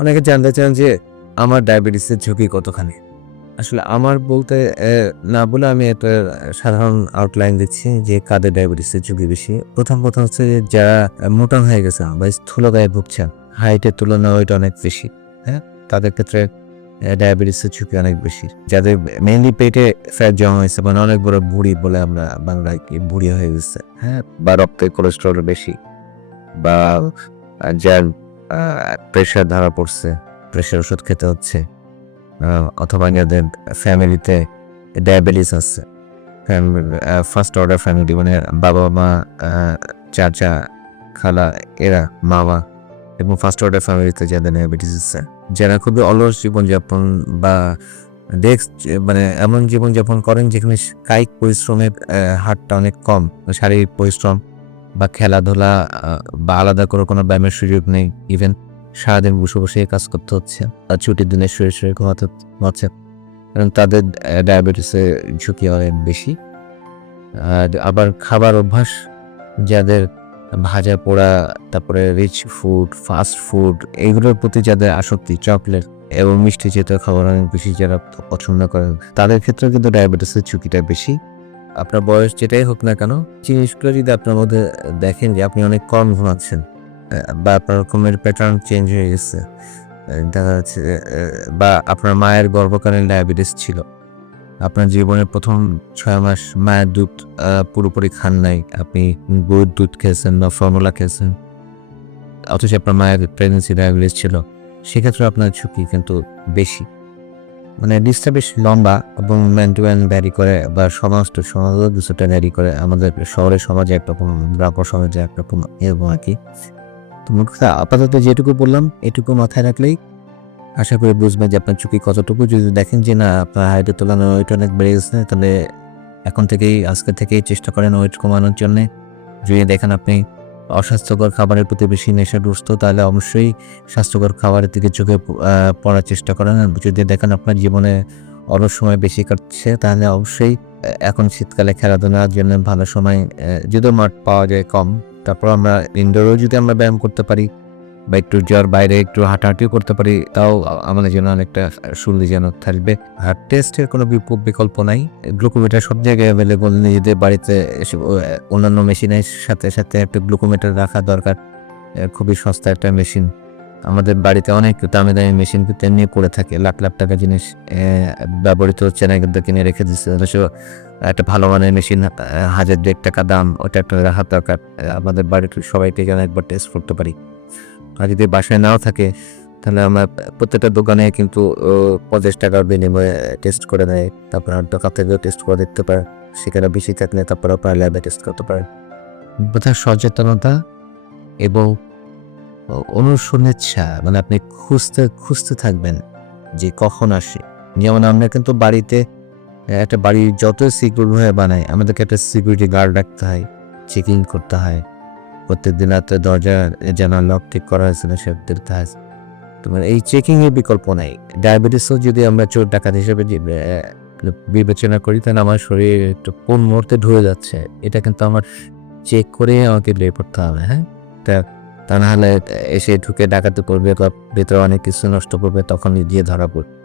অনেকে জানতে চান যে আমার ডায়াবেটিসের ঝুঁকি কতখানি। আসলে আমার বলতে না বলে আমি একটা সাধারণ আউটলাইন দিচ্ছি যে কাদের ডায়াবেটিসের ঝুঁকি বেশি। প্রথম কথা হচ্ছে যে যারা মোটা হয়ে গেছেন বা স্থূলকায়ে ভুগছেন, হাইটের তুলনায় ওয়েট অনেক বেশি, হ্যাঁ? তাদের ক্ষেত্রে ডায়াবেটিসের ঝুঁকি অনেক বেশি। যাদের মেইনলি পেটে ফ্যাট জমা হয়েছে মানে অনেক বড় ভুঁড়ি বলে আমরা বাংলায় ভুঁড়ি হয়ে গেছে, হ্যাঁ? বা রক্তে কোলেস্টেরল বেশি বা যার প্রেশার ধরা পড়ছে, প্রেশার ওষুধ খেতে হচ্ছে, অথবা যাদের ফ্যামিলিতে ডায়াবেটিস আছে, ফার্স্ট অর্ডার ফ্যামিলি মানে বাবা মা, চাচা, খালা, এরা, মামা এবং ফার্স্ট অর্ডার ফ্যামিলিতে যাদের ডায়াবেটিস আছে, যারা খুবই অলস জীবনযাপন বা ডেস্ক মানে এমন জীবনযাপন করেন যেখানে কায়িক পরিশ্রমের হারটা অনেক কম, শারীরিক পরিশ্রম বা খেলাধুলা বা আলাদা করে কোনো ব্যায়ামের সুযোগ নেই, ইভেন সারাদিন বসে বসে কাজ করতে হচ্ছে আর ছুটির দিনে শুয়ে শুয়ে ঘুমাতে হচ্ছে, কারণ তাদের ডায়াবেটিসের ঝুঁকি অনেক বেশি। আর আবার খাবার অভ্যাস যাদের ভাজা পোড়া, তারপরে রিচ ফুড, ফাস্ট ফুড এইগুলোর প্রতি যাদের আসক্তি, চকলেট এবং মিষ্টি জাতীয় খাবার অনেক বেশি যারা পছন্দ করেন, তাদের ক্ষেত্রেও কিন্তু ডায়াবেটিসের ঝুঁকিটা বেশি। আপনার বয়স যেটাই হোক না কেন, জিনিসগুলো যদি আপনার মধ্যে দেখেন যে আপনি অনেক কম ঘুমাচ্ছেন বা আপনার ঘুমের প্যাটার্ন চেঞ্জ হয়ে গেছে, দেখা যাচ্ছে বা আপনার মায়ের গর্ভকালীন ডায়াবেটিস ছিল, আপনার জীবনের প্রথম 6 মাস মায়ের দুধ পুরোপুরি খান নাই, আপনি গরুর দুধ খেয়েছেন বা ফর্মুলা খেয়েছেন, অথচ আপনার মায়ের প্রেগনেন্সি ডায়াবেটিস ছিল, সেক্ষেত্রে আপনার ঝুঁকি কিন্তু বেশি। মানে লিস্টটা বেশ লম্বা এবং ম্যান টু ম্যান ভ্যারি করে বা সমাজ টু সমাজও কিছুটা ভ্যারি করে। আমাদের শহরের সমাজে একরকম, গ্রাম্য সমাজে একরকম, এরকম আর কি। তো মোট কথা আপাতত যেটুকু বললাম এটুকু মাথায় রাখলেই আশা করি বুঝবেন যে আপনার ঝুঁকি কতটুকু। যদি দেখেন যে না আপনার হাইটের তুলনায় ওয়েট অনেক বেড়ে গেছে, তাহলে এখন থেকেই, আজকে থেকেই চেষ্টা করেন ওয়েট কমানোর জন্যে। যদি দেখেন আপনি অস্বাস্থ্যকর খাবারের প্রতি বেশি নেশাগ্রস্ত, তাহলে অবশ্যই স্বাস্থ্যকর খাবারের দিকে চোখে পড়ার চেষ্টা করেন। আর যদি দেখেন আপনার জীবনে অলস সময় বেশি কাটছে, তাহলে অবশ্যই এখন শীতকালে খেলাধুলার জন্য ভালো সময়, যদিও মাঠ পাওয়া যায় কম, তারপর আমরা ইনডোরেও যদি আমরা ব্যায়াম করতে পারি বা একটু জ্বর বাইরে একটু হাঁটাহাঁটিও করতে পারি, তাও আমাদের জন্য অনেকটা সুবিধাজনক থাকবে। আর টেস্টের কোনো বিকল্প নাই। গ্লুকোমিটার সব জায়গায় অ্যাভেলেবল। নিজেদের বাড়িতে অন্যান্য মেশিনের সাথে সাথে একটা গ্লুকোমিটার রাখা দরকার। খুবই সস্তা একটা মেশিন। আমাদের বাড়িতে অনেক দামি দামি মেশিন কিন্তু এমনি পড়ে থাকে, লাখ লাখ টাকা জিনিস ব্যবহৃত হচ্ছে না, কিন্তু কিনে রেখে দিচ্ছে। অথচ একটা ভালো মানের মেশিন 1000-2 টাকা দাম, ওটা একটা রাখা দরকার। আমাদের বাড়ির সবাইকে যেন একবার টেস্ট করতে পারি। আর যদি বাসায় নাও থাকে, তাহলে আমরা প্রত্যেকটা দোকানে কিন্তু 50 টাকার বিনিময়ে টেস্ট করে দেয়। তারপর দোকান থেকেও টেস্ট করে দেখতে পারেন। সেখানে বেশি থাকলে তারপর আপনার ল্যাবে টেস্ট করতে পারেন। বোধহয় সচেতনতা এবং অনুসন্ধিৎসা, মানে আপনি খুঁজতে থাকবেন যে কখন আসে। যেমন আমরা কিন্তু বাড়িতে একটা বাড়ি যত সিকিউর হয়ে বানাই, আমাদেরকে একটা সিকিউরিটি গার্ড রাখতে হয়, চেকিং করতে হয়। প্রত্যেকদিন রাতে দরজা জানালা লক ঠিক করা হয়েছে না সে দেখতে হয়। তোমার এই চেকিং এর বিকল্প নাই। ডায়াবেটিসও যদি আমরা চোর ডাকাত হিসেবে বিবেচনা করি, তাহলে আমার শরীরে একটু কোন মুহূর্তে ঢুকে যাচ্ছে এটা কিন্তু আমার চেক করে আমাকে বের করতে হবে, হ্যাঁ? তা না হলে এসে ঢুকে ডাকাতি করবে বা ভেতরে অনেক কিছু নষ্ট করবে, তখন গিয়ে ধরা পড়বে।